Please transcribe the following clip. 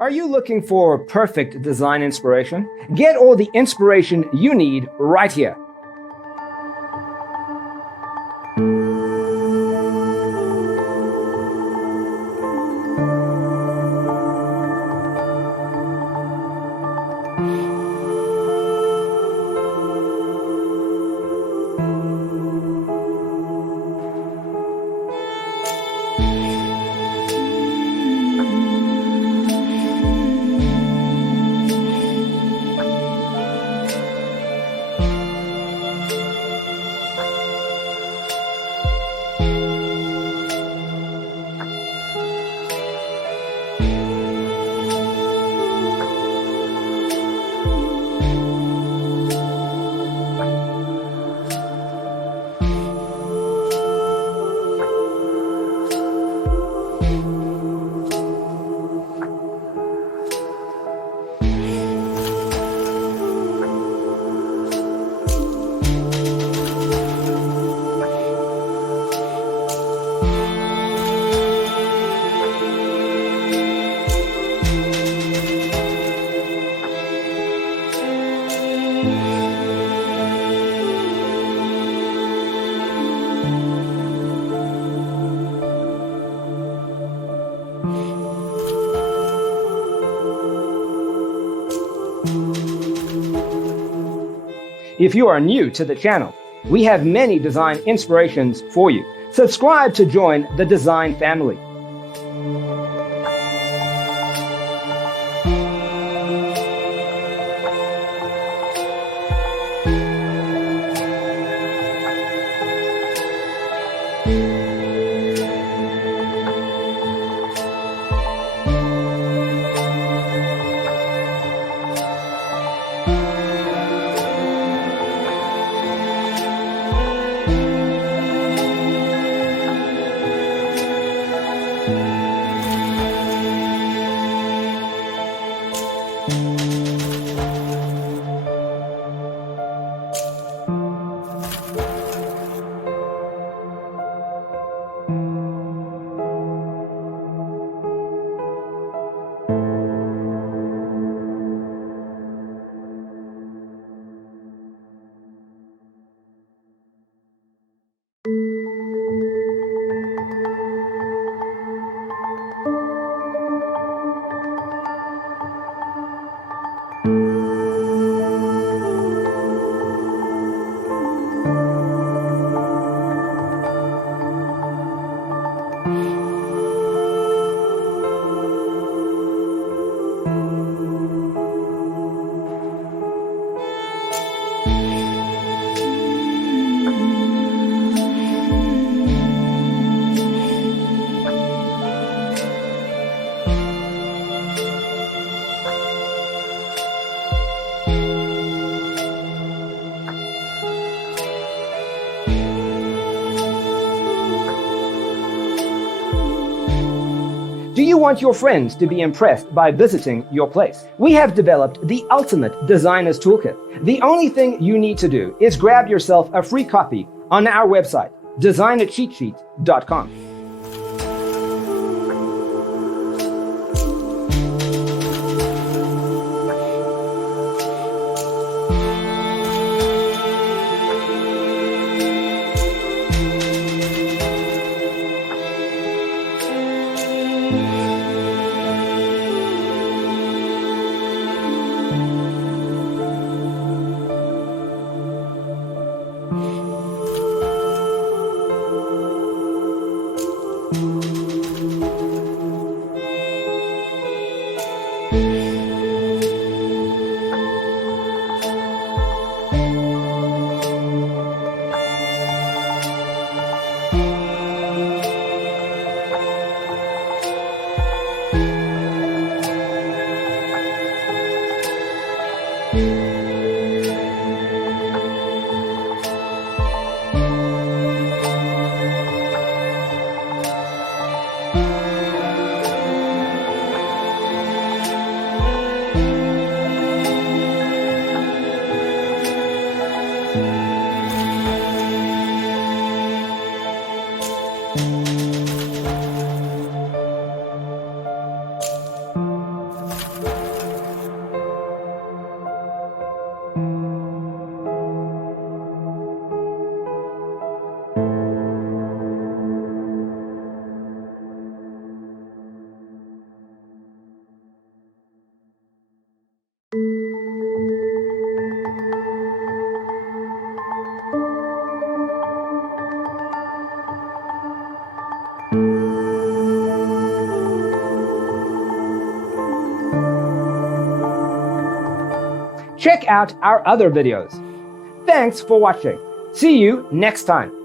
Are you looking for perfect design inspiration? Get all the inspiration you need right here. If you are new to the channel, we have many design inspirations for you. Subscribe to join the design family. Do you want your friends to be impressed by visiting your place? We have developed the ultimate designer's toolkit. The only thing you need to do is grab yourself a free copy on our website, designercheatsheet.com. check out our other videos. Thanks for watching. See you next time.